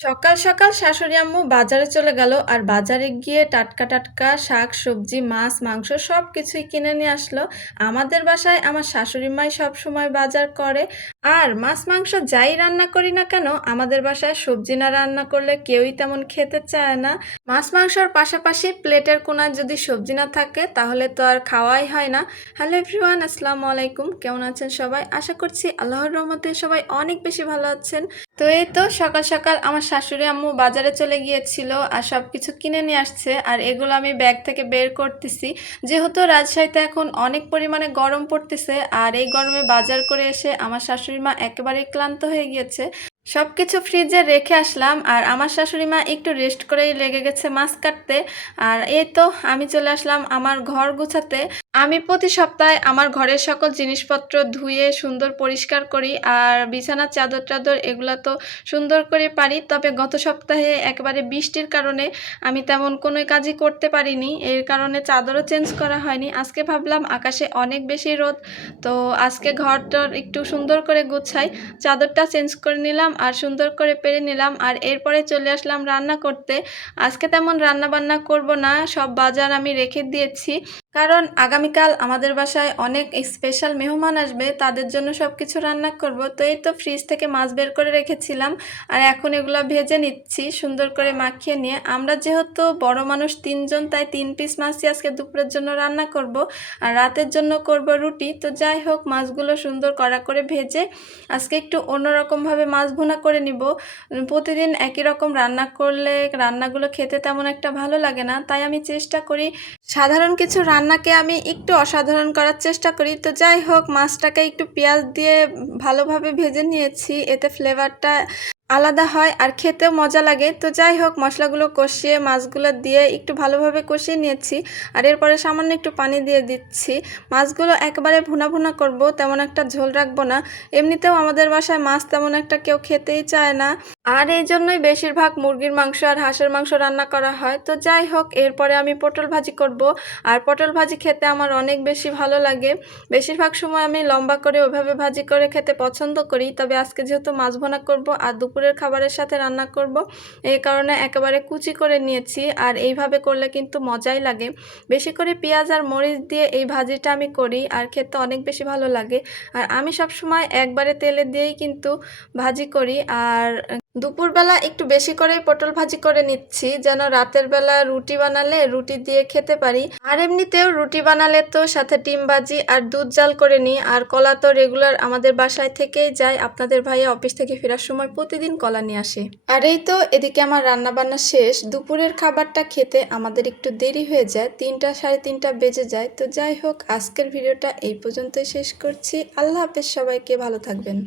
সকাল সকাল শাশুড়ি আম্মু বাজারে চলে গেল আর বাজারে গিয়ে টাটকা টাটকা শাক, সবজি, মাছ, মাংস সব কিছুই কিনে নিয়ে আসলো। আমাদের বাসায় আমার শাশুড়ি মাই সব সময় বাজার করে। আর মাছ, মাংস যাই রান্না করি না কেন, আমাদের বাসায় সবজি না রান্না করলে কেউই তেমন খেতে চায় না। মাছ, মাংসর পাশাপাশি প্লেটের কোনায় যদি সবজি না থাকে, তাহলে তো আর খাওয়াই হয় না। হ্যালো এভরিওয়ান, আসসালামু আলাইকুম। কেমন আছেন সবাই? আশা করছি আল্লাহর রহমতে সবাই অনেক বেশি ভালো আছেন। তো এই তো সকাল সকাল আমার শাশুড়ি আম্মু বাজারে চলে গিয়েছিল আর সব কিছু কিনে নিয়ে আসছে আর এগুলো আমি ব্যাগ থেকে বের করতেছি। যেহেতু রাজশাহীতে এখন অনেক পরিমাণে গরম পড়তেছে আর এই গরমে বাজার করে এসে আমার শাশুড়ি মা একেবারে ক্লান্ত হয়ে গিয়েছে। সব কিছু ফ্রিজে রেখে আসলাম আর আমার শাশুড়ি মা একটু রেস্ট করেই লেগে গেছে মাছ কাটতে। আর এই তো আমি চলে আসলাম আমার ঘর গুছাতে। আমি প্রতি সপ্তাহে আমার ঘরের সকল জিনিসপত্র ধুয়ে, সুন্দর পরিষ্কার করি আর বিছানার চাদর টাদর এগুলো তো সুন্দর করে পারি। তবে গত সপ্তাহে একেবারে বৃষ্টির কারণে আমি তেমন কোনো কাজই করতে পারিনি। এর কারণে চাদরও চেঞ্জ করা হয়নি। আজকে ভাবলাম আকাশে অনেক বেশি রোদ, তো আজকে ঘরটার একটু সুন্দর করে গুছাই। চাদরটা চেঞ্জ করে নিলাম আর সুন্দর করে পেরে নিলাম। আর এরপরে চলে আসলাম রান্না করতে। আজকে তেমন রান্না বান্না করব না, সব বাজার আমি রেখে দিয়েছি। কারণ আগামীকাল আমাদের বাসায় অনেক স্পেশাল মেহমান আসবে, তাদের জন্য সব কিছু রান্না করব। তো এই তো ফ্রিজ থেকে মাছ বের করে রেখেছিলাম আর এখন এগুলো ভেজে নিচ্ছি, সুন্দর করে মাখিয়ে নিয়ে। আমরা যেহেতু বড় মানুষ তিনজন, তাই তিন পিস মাছই আজকে দুপুরের জন্য রান্না করব আর রাতের জন্য করব রুটি। তো যাই হোক, মাছগুলো সুন্দর কড়া করে ভেজে আজকে একটু অন্যরকমভাবে মাছ ভুনা করে নিব। প্রতিদিন একই রকম রান্না করলে রান্নাগুলো খেতে তেমন একটা ভালো লাগে না, তাই আমি চেষ্টা করি সাধারণ কিছু রান্নাকে আমি একটু অসাধারণ করার চেষ্টা করি। তো যাই হোক, মাছটাকে একটু পেঁয়াজ দিয়ে ভালোভাবে ভেজে নিয়েছি। এতে ফ্লেভারটা আলাদা হয় আর খেতেও মজা লাগে। তো যাই হোক, মশলাগুলো কষিয়ে, মাছগুলো দিয়ে একটু ভালোভাবে কষিয়ে নিয়েছি আর এরপরে সামান্য একটু পানি দিয়ে দিচ্ছি। মাছগুলো একবারে ভুনা ভুনা করব, তেমন একটা ঝোল রাখব না। এমনিতেও আমাদের বাসায় মাছ তেমন একটা কেউ খেতেই চায় না। আর এই জন্যই বেশিরভাগ মুরগির মাংস আর হাঁসের মাংস রান্না করা হয়। তো যাই হোক, এরপরে আমি পটল ভাজি করব। আর পটল ভাজি খেতে আমার অনেক বেশি ভালো লাগে। বেশিরভাগ সময় আমি লম্বা করে ওইভাবে ভাজি করে খেতে পছন্দ করি। তবে আজকে যেহেতু মাছ ভোনা করব আর দুপুরের খাবারের সাথে রান্না করব এই কারণে একেবারে কুচি করে নিয়েছি। আর এইভাবে করলে কিন্তু মজাই লাগে। বেশি করে পেঁয়াজ আর মরিচ দিয়ে এই ভাজিটা আমি করি আর খেতে অনেক বেশি ভালো লাগে। আর আমি সব সময় একবারে তেলে দিয়েই কিন্তু ভাজি করি। আর দুপুরবেলা একটু বেশি করে পটল ভাজি করে নিচ্ছি, যেন রাতের বেলা রুটি বানালে রুটি দিয়ে খেতে পারি। আর এমনিতেও রুটি বানালে তো সাথে ডিম ভাজি আর দুধ জাল করে নিই, আর কলা তো রেগুলার আমাদের বাসায় থেকেই যায়। আপনাদের ভাইয়া অফিস থেকে ফেরার সময় প্রতিদিন কলা নিয়ে আসে। আর এই তো এদিকে আমার রান্না বান্না শেষ। দুপুরের খাবারটা খেতে আমাদের একটু দেরি হয়ে যায়, তিনটা সাড়ে তিনটা বেজে যায়। তো যাই হোক, আজকের ভিডিওটা এই পর্যন্তই শেষ করছি। আল্লাহ হাফেজ সবাইকে, ভালো থাকবেন।